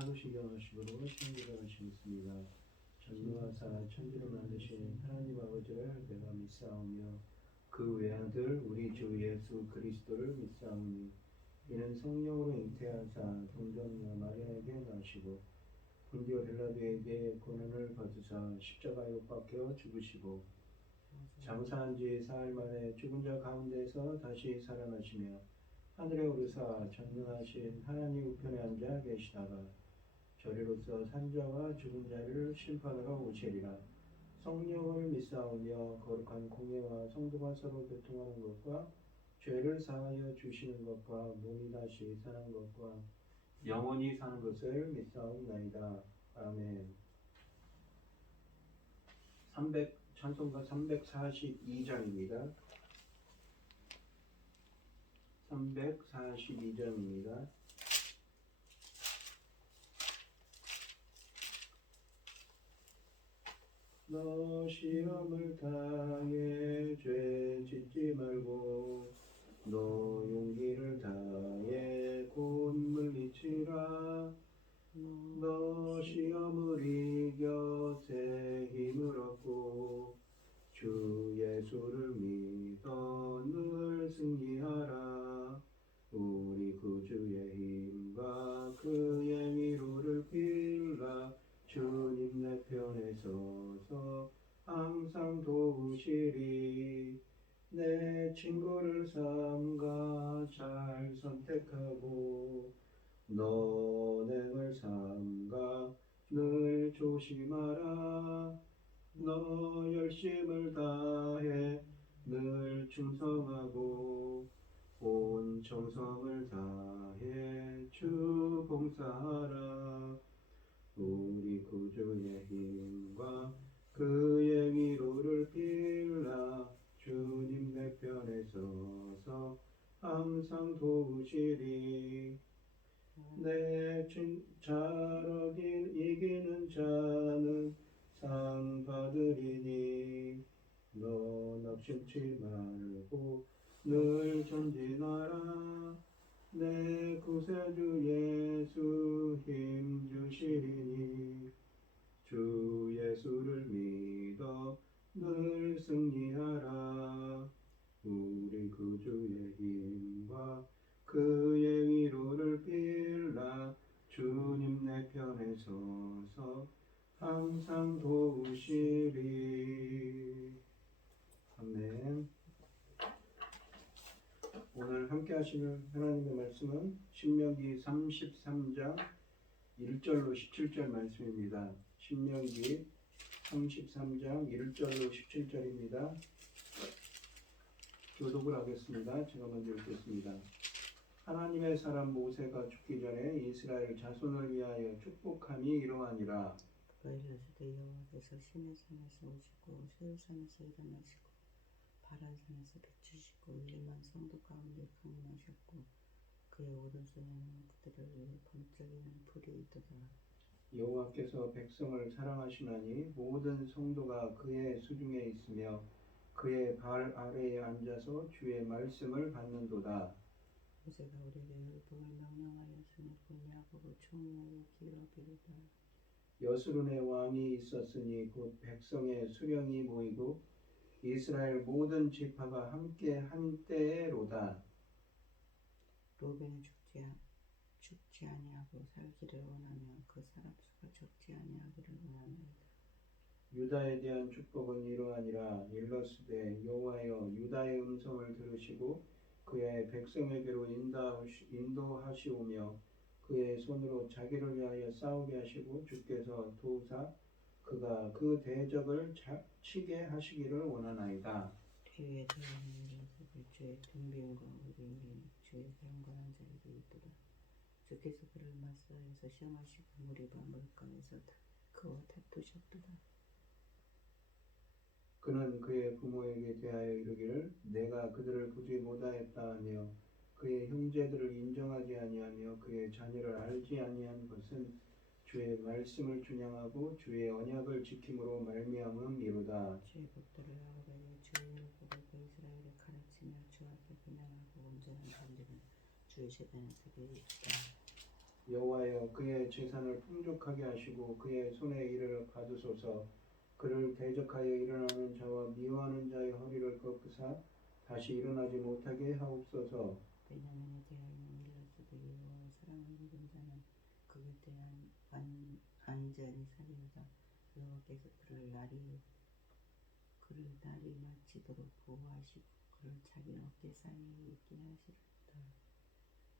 사도신경하심으로 천지를 하시겠습니다. 전능하사 천지를 만드신 하나님 아버지를 내가 믿사오며 그 외아들 우리 주 예수 그리스도를 믿사오니 이는 성령으로 잉태하사 동정녀 마리아에게 나시고 본디오 빌라도에게 고난을 받으사 십자가에 못 박혀 죽으시고 장사한 지 사흘 만에 죽은 자 가운데서 다시 살아나시며 하늘에 오르사 전능하신 하나님 우편에 앉아 계시다가 저리로서 산자와 죽은 자를 심판하러 오시리라. 성령을 믿사오며 거룩한 공예와 성도가 서로 교통하는 것과 죄를 사하여 주시는 것과 몸이 다시 사는 것과 영원히 사는 것을 믿사옵나이다. 아멘. 찬송가 342장입니다. 342장입니다. 너 시험을 다해 죄 짓지 말고 너 용기를 다해 곧 물리치라. 너 시험을 이겨 새 힘을 얻고 주 예수를 믿어 늘 승리하라. 우리 구주의 힘과 그의 위로를 빌라. 주님 내 편에 서서 항상 도우시리. 내 친구를 삼가 잘 선택하고 너행을 삼가 늘 조심하라. 너 열심을 다해 늘 충성하고 온 정성을 다해 주 봉사하라. 우리 구주의 힘과 그의 위로를 빌라. 주님 내 편에 서서 항상 도우시리. 내 잘하긴 이기는 자는 상 받으리니 너 낙심치 말고 늘 전진하라. 내 구세주 예수 힘 주시리니 주 예수를 믿어 늘 승리하라. 우리 구주의 힘과 그의 위로를 빌라. 주님 내 편에 서서 항상 도우시리. 아멘. 오늘 함께 하시는 하나님의 말씀은 신명기 33장 1절로 17절 말씀입니다. 신명기 33장 1절로 17절입니다. 교독을 하겠습니다. 제가 먼저 읽겠습니다. 하나님의 사람 모세가 죽기 전에 이스라엘 자손을 위하여 축복함이 이러하니라. 그가 이르시되 여호와께서 시내 산에서 오시고 세우산에서 일어나시고 바란 산에서 비추시고 1만 성도 가운데 강림하셨고 그의 오른손에는 그들을 위해 번쩍이는 불이 있도다. 여호와께서 백성을 사랑하시나니 모든 성도가 그의 수중에 있으며 그의 발 아래에 앉아서 주의 말씀을 받는도다. 모세가 우리에게 율법을 명령하였으니 곧 야곱의 총명을 길어 비르다. 여스룬의 왕이 있었으니 곧 백성의 수령이 모이고 이스라엘 모든 지파가 함께 한때로다. 로벤이 죽지 아니하고 살기를 원하며 그 사람 수가 적지 아니하기를 원하나이다. 유다에 대한 축복은 이러하니라. 일러스되 여호와여 유다의 음성을 들으시고 그의 백성에게로 인도하시오며 그의 손으로 자기를 위하여 싸우게 하시고 주께서 도우사 그가 그 대적을 치게 하시기를 원하나이다. 위에 들어오는 녀석을 주의 등비움과 우리 주의 경건한 자에게 있도다. 주께서 그를 맞사에서 시험하시고 무리바 물가에서 그와 다투셨도다. 그는 그의 부모에게 대하여 이르기를 내가 그들을 보지 못하였다 하며 그의 형제들을 인정하지 아니하며 그의 자녀를 알지 아니한 것은 주의 말씀을 준양하고 주의 언약을 지킴으로 말미암음이로다. 주의 법도를 야곱에게 주의 율법을 그 이스라엘에 가르치며 주 앞에 분양하고 온전한 잔들은 주의 제단에 서게 있다. 여호와여 그의 재산을 풍족하게 하시고 그의 손의 일을 받으소서. 그를 대적하여 일어나는 자와 미워하는 자의 허리를 꺾으사 다시 일어나지 못하게 하옵소서. 베냐민에 대하여는 일러주되 그에 대한 안전이 살리로다. 여호와께서 그를 날이 마치도록 보호하시고 그를 자기 어깨 사이에 있게 하시리로다.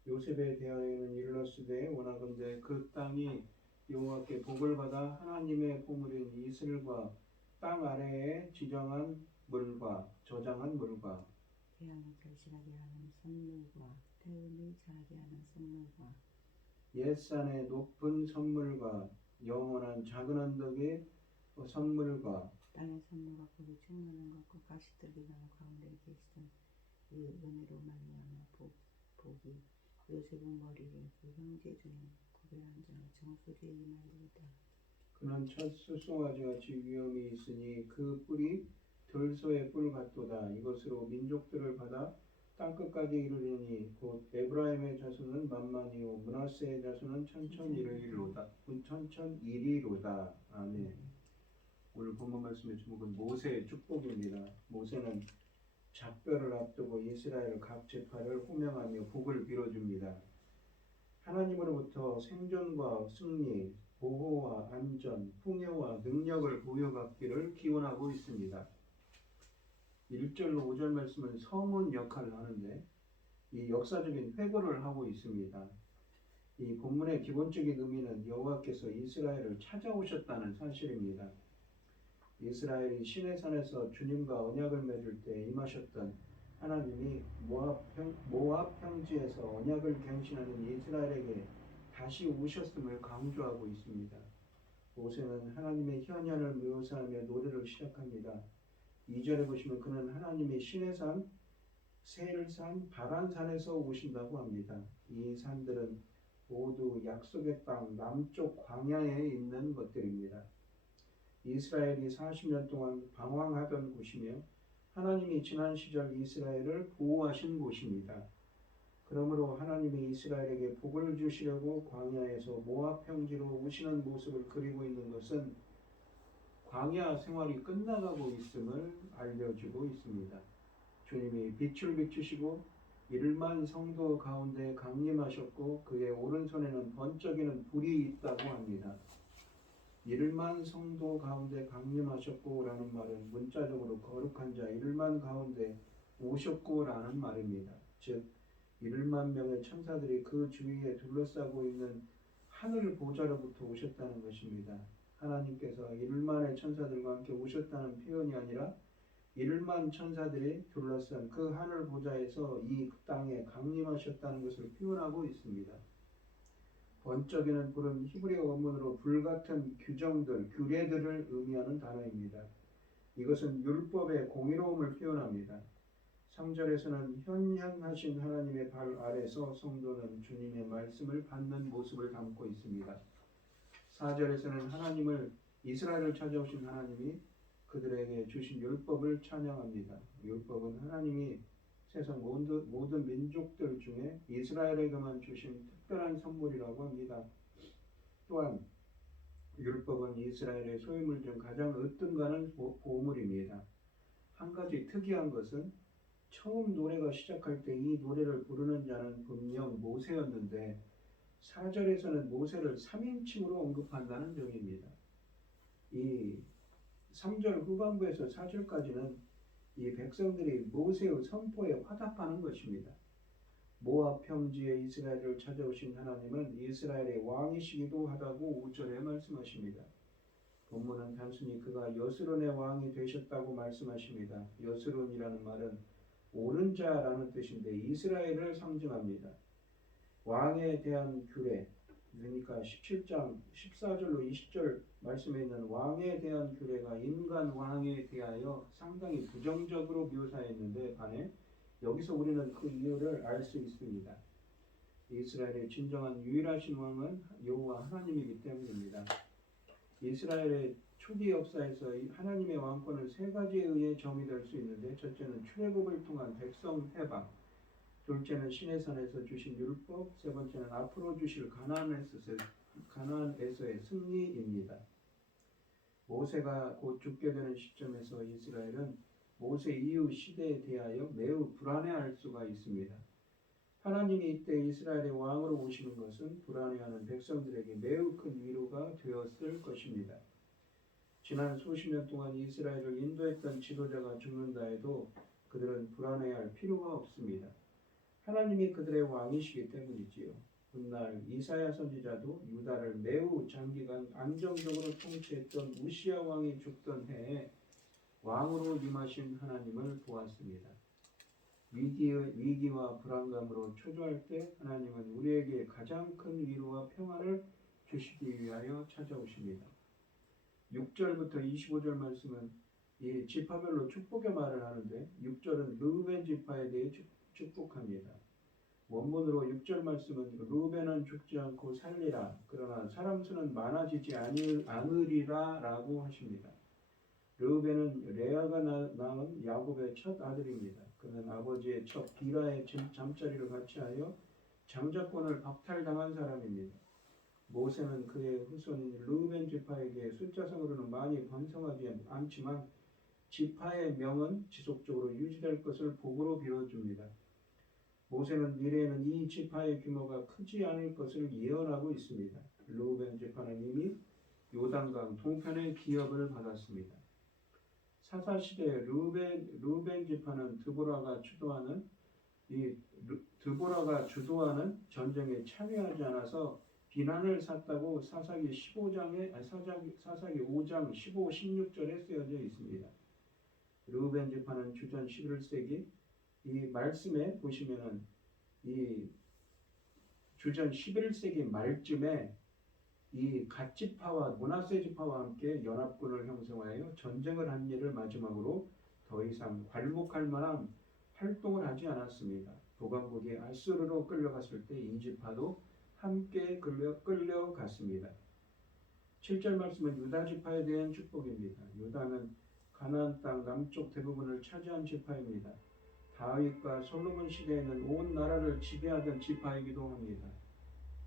요셉에 대하여는 이르렀으되 원하건대 그 땅이 여호와께 복을 받아 하나님의 보물인 이슬과 땅 아래에 지정한 물과 저장한 물과 태양이 결실하게 하는 선물과 태음이 자라게 하는 선물과 옛산의 높은 선물과 영원한 작은 언덕의 선물과 땅의 선물과 복이 충만한 것과 가시들이 나무 가운데 계시던 이 은혜로 말미암아 복이 요셉의 머리를 그 형제 중에 구별한 자가 정수리에 임하리로다. 그는 첫 수송아지같이 위엄이 있으니 그 뿔이 들소의 뿔 같도다. 이것으로 민족들을 받아 땅끝까지 이르리니 곧 에브라임의 자손은 만만이요 므낫세의 자손은 천천이리로다. 아멘. 오늘 본문 말씀의 제목은 모세의 축복입니다. 모세는 작별을 앞두고 이스라엘 각 지파를 호명하며 복을 빌어줍니다. 하나님으로부터 생존과 승리, 보호와 안전, 풍요와 능력을 부여받기를 기원하고 있습니다. 1절로 5절 말씀은 서문 역할을 하는데 이 역사적인 회고를 하고 있습니다. 이 본문의 기본적인 의미는 여호와께서 이스라엘을 찾아오셨다는 사실입니다. 이스라엘이 시내산에서 주님과 언약을 맺을 때 임하셨던 하나님이 모압 평지에서 언약을 갱신하는 이스라엘에게 다시 오셨음을 강조하고 있습니다. 모세는 하나님의 현현을 묘사하며 노래를 시작합니다. 2절에 보시면 그는 하나님의 시내산, 세일산, 바란산에서 오신다고 합니다. 이 산들은 모두 약속의 땅 남쪽 광야에 있는 것들입니다. 이스라엘이 40년 동안 방황하던 곳이며 하나님이 지난 시절 이스라엘을 보호하신 곳입니다. 그러므로 하나님이 이스라엘에게 복을 주시려고 광야에서 모압 평지로 오시는 모습을 그리고 있는 것은 광야 생활이 끝나가고 있음을 알려주고 있습니다. 주님이 빛을 비추시고 1만 성도 가운데 강림하셨고 그의 오른손에는 번쩍이는 불이 있다고 합니다. 1만 성도 가운데 강림하셨고 라는 말은 문자적으로 거룩한 자 1만 가운데 오셨고 라는 말입니다. 즉 1만 명의 천사들이 그 주위에 둘러싸고 있는 하늘 보좌로부터 오셨다는 것입니다. 하나님께서 1만의 천사들과 함께 오셨다는 표현이 아니라 1만 천사들이 둘러싼 그 하늘 보좌에서 이 땅에 강림하셨다는 것을 표현하고 있습니다. 번쩍이는 불은 히브리어 원문으로 불같은 규정들, 규례들을 의미하는 단어입니다. 이것은 율법의 공의로움을 표현합니다. 3절에서는 현현하신 하나님의 발 아래서 성도는 주님의 말씀을 받는 모습을 담고 있습니다. 4절에서는 하나님을 이스라엘을 찾아오신 하나님이 그들에게 주신 율법을 찬양합니다. 율법은 하나님이 세상 모든 민족들 중에 이스라엘에게만 주신 특별한 선물이라고 합니다. 또한 율법은 이스라엘의 소유물 중 가장 으뜸가는 보물입니다. 한 가지 특이한 것은 처음 노래가 시작할 때 이 노래를 부르는 자는 분명 모세였는데 4절에서는 모세를 3인칭으로 언급한다는 점입니다. 이 3절 후반부에서 4절까지는 이 백성들이 모세의 선포에 화답하는 것입니다. 모압 평지에 이스라엘을 찾아오신 하나님은 이스라엘의 왕이시기도 하다고 5절에 말씀하십니다. 본문은 단순히 그가 여스론의 왕이 되셨다고 말씀하십니다. 여스론이라는 말은 옳은 자라는 뜻인데 이스라엘을 상징합니다. 왕에 대한 규례, 그러니까 17장 14절로 20절 말씀에 있는 왕에 대한 규례가 인간 왕에 대하여 상당히 부정적으로 묘사했는데 반해 여기서 우리는 그 이유를 알 수 있습니다. 이스라엘의 진정한 유일하신 왕은 여호와 하나님이기 때문입니다. 이스라엘의 초기 역사에서 하나님의 왕권은 세 가지에 의해 정의될 수 있는데 첫째는 출애굽을 통한 백성 해방, 둘째는 시내산에서 주신 율법, 세 번째는 앞으로 주실 가나안에서의 승리입니다. 모세가 곧 죽게 되는 시점에서 이스라엘은 모세 이후 시대에 대하여 매우 불안해할 수가 있습니다. 하나님이 이때 이스라엘의 왕으로 오시는 것은 불안해하는 백성들에게 매우 큰 위로가 되었을 것입니다. 지난 수십 년 동안 이스라엘을 인도했던 지도자가 죽는다 해도 그들은 불안해할 필요가 없습니다. 하나님이 그들의 왕이시기 때문이지요. 훗날 이사야 선지자도 유다를 매우 장기간 안정적으로 통치했던 우시야 왕이 죽던 해에 왕으로 임하신 하나님을 보았습니다. 위기와 불안감으로 초조할 때 하나님은 우리에게 가장 큰 위로와 평안을 주시기 위하여 찾아오십니다. 6절부터 25절 말씀은 이 지파별로 축복의 말을 하는데 6절은 르우벤 지파에 대해 축복합니다. 원문으로 6절 말씀은 르우벤은 죽지 않고 살리라 그러나 사람 수는 많아지지 않으리라 라고 하십니다. 르우벤은 레아가 낳은 야곱의 첫 아들입니다. 그는 아버지의 첫 비라의 잠자리를 같이하여 장자권을 박탈당한 사람입니다. 모세는 그의 후손인 르우벤 지파에게 숫자상으로는 많이 번성하지 않지만 지파의 명은 지속적으로 유지될 것을 복으로 빌어줍니다. 모세는 미래에는 이 지파의 규모가 크지 않을 것을 예언하고 있습니다. 르우벤 지파는 이미 요단강 동편의 기업을 받았습니다. 사사시대 르우벤 지파는 드보라가 주도하는 전쟁에 참여하지 않아서 비난을 샀다고 사사기 5장 15, 16절에 쓰여져 있습니다. 르우벤 지파는 주전 11세기 이 말씀에 보시면은 이 주전 11세기 말쯤에 이 갓지파와 므낫세 지파와 함께 연합군을 형성하여 전쟁을 한 일을 마지막으로 더 이상 괄목할 만한 활동을 하지 않았습니다. 도강국이 아수르로 끌려갔을 때 이 지파도 함께 끌려갔습니다. 7절 말씀은 유다 지파에 대한 축복입니다. 유다는 가나안 땅 남쪽 대부분을 차지한 지파입니다. 다윗과 솔로몬 시대에는 온 나라를 지배하던 지파이기도 합니다.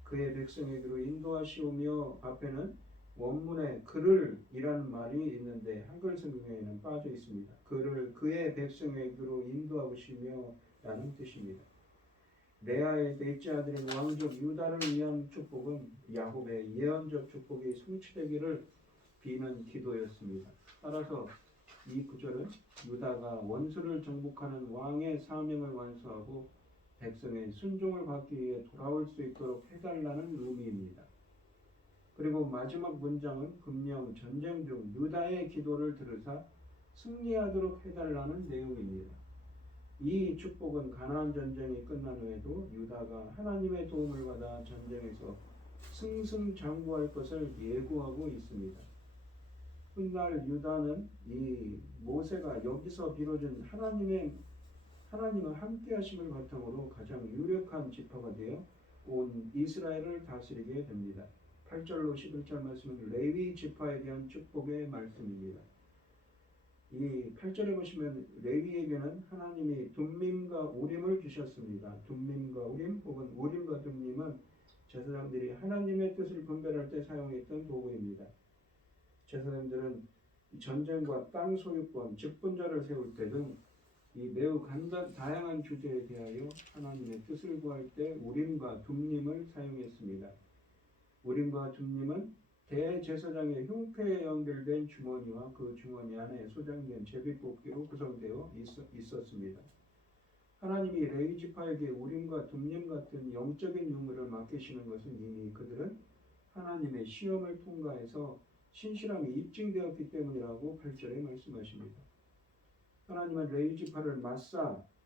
그의 백성에게로 인도하시오며 앞에는 원문에 그를이라는 말이 있는데 한글 성경에는 빠져 있습니다. 그를 그의 백성에게로 인도하시며 라는 뜻입니다. 레아의 넷째 아들인 왕족 유다를 위한 축복은 야곱의 예언적 축복이 성취되기를 비는 기도였습니다. 따라서 이 구절은 유다가 원수를 정복하는 왕의 사명을 완수하고 백성의 순종을 받기 위해 돌아올 수 있도록 해달라는 의미입니다. 그리고 마지막 문장은 금령 전쟁 중 유다의 기도를 들으사 승리하도록 해달라는 내용입니다. 이 축복은 가나안 전쟁이 끝난 후에도 유다가 하나님의 도움을 받아 전쟁에서 승승장구할 것을 예고하고 있습니다. 훗날 유다는 이 모세가 여기서 빌어준 하나님의 함께 하심을 바탕으로 가장 유력한 지파가 되어 온 이스라엘을 다스리게 됩니다. 8절로 11절 말씀은 레위 지파에 대한 축복의 말씀입니다. 이 8절에 보시면 레위에게는 하나님이 둠밈과 우림을 주셨습니다. 둠밈과 우림 혹은 우림과 둠밈은 제사장들이 하나님의 뜻을 분별할 때 사용했던 도구입니다. 제사장들은 전쟁과 땅 소유권, 직분자를 세울 때 등 이 매우 다양한 주제에 대하여 하나님의 뜻을 구할 때 우림과 둠림을 사용했습니다. 우림과 둠림은 대제사장의 흉패에 연결된 주머니와 그 주머니 안에 소장된 제비뽑기로 구성되어 있었습니다. 하나님이 레위 지파에게 우림과 둠림 같은 영적인 유물을 맡기시는 것은 이미 그들은 하나님의 시험을 통과해서 신실함이 입증되었기 때문이라고 8절에 말씀하십니다. 하나님은 레위 지파를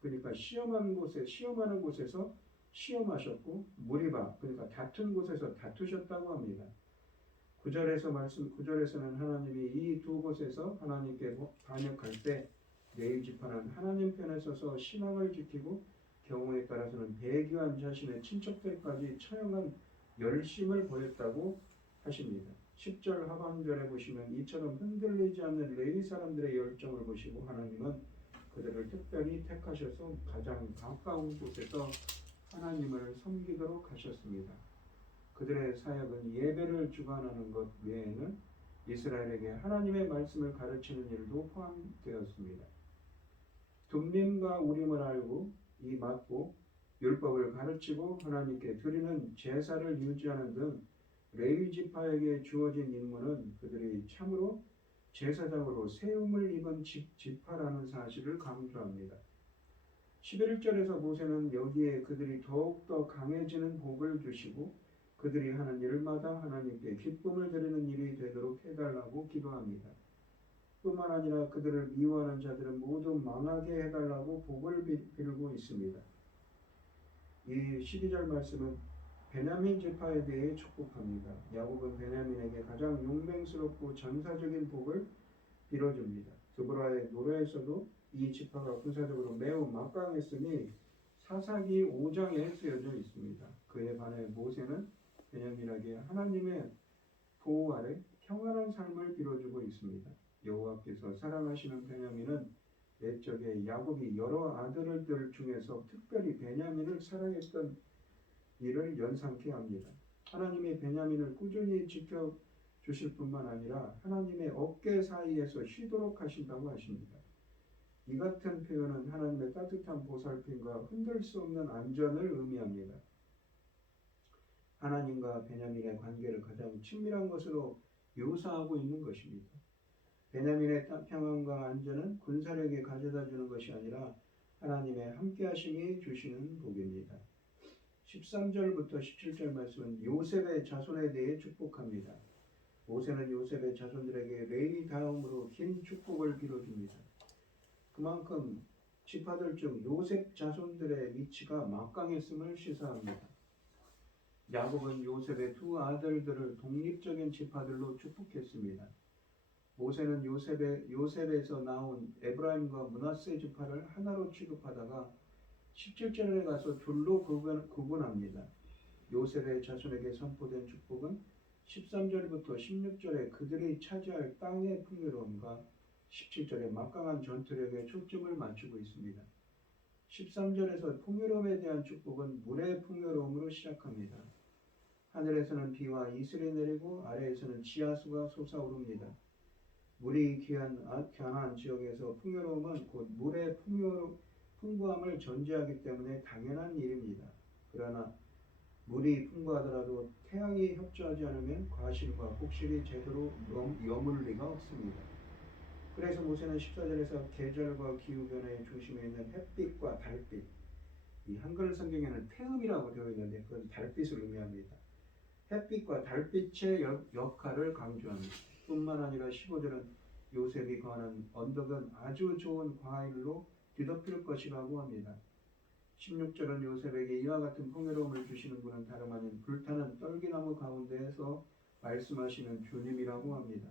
그러니까 시험하는 곳에서 시험하셨고 무리바 그러니까 다툰 곳에서 다투셨다고 합니다. 9절에서는 하나님이 이 두 곳에서 하나님께 반역할 때 레위 지파는 하나님 편에 서서 신앙을 지키고 경우에 따라서는 배교한 자신의 친척들까지 처형한 열심을 보였다고 하십니다. 10절 하반절에 보시면 이처럼 흔들리지 않는 레위 사람들의 열정을 보시고 하나님은 그들을 특별히 택하셔서 가장 가까운 곳에서 하나님을 섬기도록 하셨습니다. 그들의 사역은 예배를 주관하는 것 외에는 이스라엘에게 하나님의 말씀을 가르치는 일도 포함되었습니다. 둠림과 우림을 알고 이 맞고 율법을 가르치고 하나님께 드리는 제사를 유지하는 등 레위 지파에게 주어진 임무는 그들이 참으로 제사장으로 세움을 입은 지파라는 사실을 강조합니다. 11절에서 모세는 여기에 그들이 더욱더 강해지는 복을 주시고 그들이 하는 일마다 하나님께 기쁨을 드리는 일이 되도록 해달라고 기도합니다. 뿐만 아니라 그들을 미워하는 자들은 모두 망하게 해달라고 복을 빌고 있습니다. 이 12절 말씀은 베냐민 지파에 대해 축복합니다. 야곱은 베냐민에게 가장 용맹스럽고 전사적인 복을 빌어줍니다. 드보라의 노래에서도 이 지파가 군사적으로 매우 막강했으니 사사기 5장에 쓰여져 있습니다. 그에 반해 모세는 베냐민에게 하나님의 보호 아래 평안한 삶을 빌어주고 있습니다. 여호와께서 사랑하시는 베냐민은 옛적에 야곱이 여러 아들들 중에서 특별히 베냐민을 사랑했던 일을 연상케 합니다. 하나님이 베냐민을 꾸준히 지켜주실 뿐만 아니라 하나님의 어깨 사이에서 쉬도록 하신다고 하십니다. 이 같은 표현은 하나님의 따뜻한 보살핌과 흔들 수 없는 안전을 의미합니다. 하나님과 베냐민의 관계를 가장 친밀한 것으로 묘사하고 있는 것입니다. 베냐민의 평안과 안전은 군사력이 가져다주는 것이 아니라 하나님의 함께하심이 주시는 복입니다. 13절부터 17절 말씀은 요셉의 자손에 대해 축복합니다. 모세는 요셉의 자손들에게 레위 다음으로 긴 축복을 빌어줍니다. 그만큼 지파들 중 요셉 자손들의 위치가 막강했음을 시사합니다. 야곱은 요셉의 두 아들들을 독립적인 지파들로 축복했습니다. 모세는 요셉에서 나온 에브라임과 므낫세 지파를 하나로 취급하다가 17절에 가서 둘로 구분합니다. 요셉의 자손에게 선포된 축복은 13절부터 16절에 그들이 차지할 땅의 풍요로움과 17절에 막강한 전투력에 초점을 맞추고 있습니다. 13절에서 풍요로움에 대한 축복은 물의 풍요로움으로 시작합니다. 하늘에서는 비와 이슬이 내리고 아래에서는 지하수가 솟아오릅니다. 물이 귀한 지역에서 풍요로움은 곧 물의 풍부함을 전제하기 때문에 당연한 일입니다. 그러나 물이 풍부하더라도 태양이 협조하지 않으면 과실과 곡실이 제대로 여물 리가 없습니다. 그래서 모세는 14절에서 계절과 기후변화의 중심에 있는 햇빛과 달빛, 이 한글 성경에는 태음이라고 되어 있는데 그건 달빛을 의미합니다. 햇빛과 달빛의 역할을 강조합니다. 뿐만 아니라 15절은 요셉이 거하는 언덕은 아주 좋은 과일로 뒤덮일 것이라고 합니다. 16절은 요셉에게 이와 같은 풍요로움을 주시는 분은 다름 아닌 불타는 떨기나무 가운데에서 말씀하시는 주님이라고 합니다.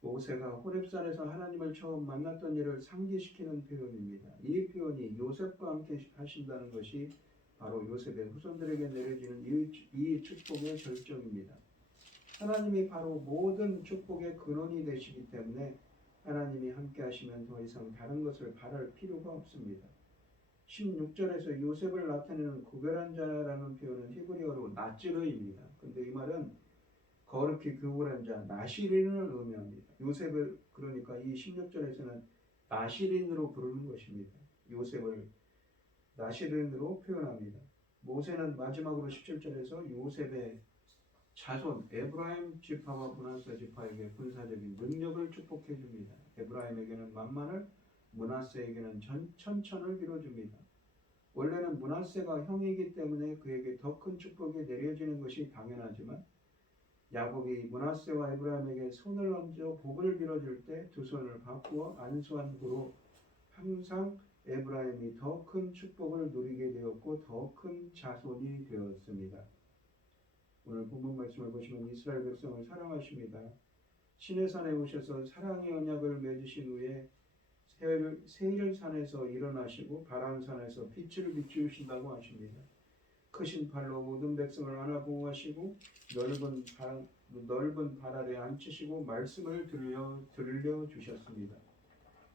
모세가 호렙산에서 하나님을 처음 만났던 일을 상기시키는 표현입니다. 이 표현이 요셉과 함께 하신다는 것이 바로 요셉의 후손들에게 내려지는 이 축복의 결정입니다. 하나님이 바로 모든 축복의 근원이 되시기 때문에 하나님이 함께 하시면 더 이상 다른 것을 바랄 필요가 없습니다. 16절에서 요셉을 나타내는 구별한 자라는 표현은 히브리어로 나츠르입니다. 근데 이 말은 거룩히 구별한 자, 나시린을 의미합니다. 요셉을 그러니까 이 16절에서는 나시린으로 부르는 것입니다. 요셉을 나시린으로 표현합니다. 모세는 마지막으로 17절에서 요셉의 자손 에브라임 지파와 므낫세 지파에게 군사적인 능력을 축복해 줍니다. 에브라임에게는 만만을, 므낫세에게는 천천을 빌어줍니다. 원래는 므낫세가 형이기 때문에 그에게 더 큰 축복이 내려지는 것이 당연하지만 야곱이 므낫세와 에브라임에게 손을 얹어 복을 빌어줄 때 두 손을 바꾸어 안수한 후로 항상 에브라임이 더 큰 축복을 누리게 되었고 더 큰 자손이 되었습니다. 오늘 본문 말씀을 보시면 이스라엘 백성을 사랑하십니다. 시내산에 오셔서 사랑의 언약을 맺으신 후에 세일산에서 일어나시고 바람산에서 빛을 비추신다고 하십니다. 크신 팔로 모든 백성을 안아 보호하시고 넓은 발 아래 앉히시고 말씀을 들려주셨습니다.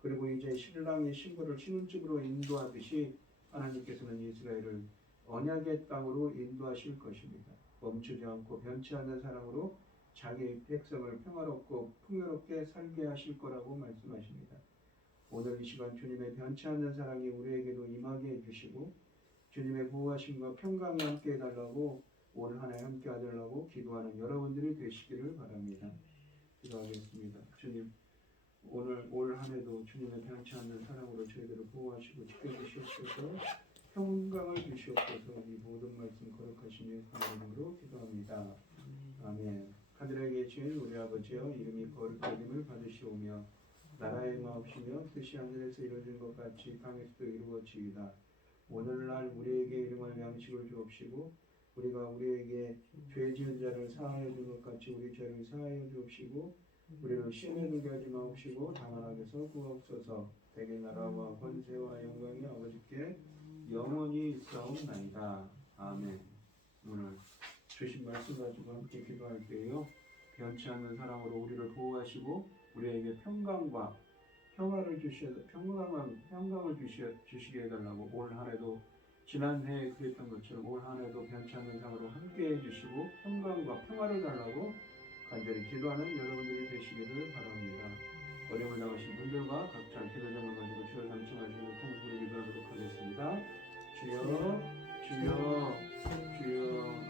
그리고 이제 신랑이 신부를 신혼집으로 인도하듯이 하나님께서는 이스라엘을 언약의 땅으로 인도하실 것입니다. 멈추지 않고 변치 않는 사랑으로 자기 백성을 평화롭고 풍요롭게 살게 하실 거라고 말씀하십니다. 오늘 이 시간 주님의 변치 않는 사랑이 우리에게도 임하게 해주시고 주님의 보호하심과 평강이 함께 해달라고 올 한 해 함께 하달라고 기도하는 여러분들이 되시기를 바랍니다. 기도하겠습니다. 주님, 오늘 올 한 해도 주님의 변치 않는 사랑으로 저희들을 보호하시고 지켜주시옵소서. 평강을 주시옵소서. 이 모든 말씀 거룩하신 예수님 이름으로 기도합니다. 아멘. 하늘에 계신 우리 아버지여, 이름이 거룩하심을 받으시오며 나라의 마옵시며 뜻이 하늘에서 이루어진 것 같이 땅에서도 이루어지이다. 오늘날 우리에게 일용할 양식을 주옵시고 우리가 우리에게 죄 지은 자를 사하여 준 것 같이 우리 죄를 사하여 주옵시고 우리를 시험에 들게 하지 마옵시고 다만 악에서 구하옵소서. 대개 나라와 권세와 영광이 아버지께 영원히 있사옵나이다. 아멘. 오늘 주신 말씀 가지고 함께 기도할게요. 변치 않는 사랑으로 우리를 보호하시고 우리에게 평강과 평화를 평강을 주시게 해달라고 올 한해도 지난 해에 그랬던 것처럼 올 한해도 변치 않는 사랑으로 함께 해주시고 평강과 평화를 달라고 간절히 기도하는 여러분들이 되시기를 바랍니다. 어려움을 당하신 분들과 각자 기도 제목을 가지고 주여 삼층하시는 통수를 기도하도록 하겠습니다. 주여 주여 주여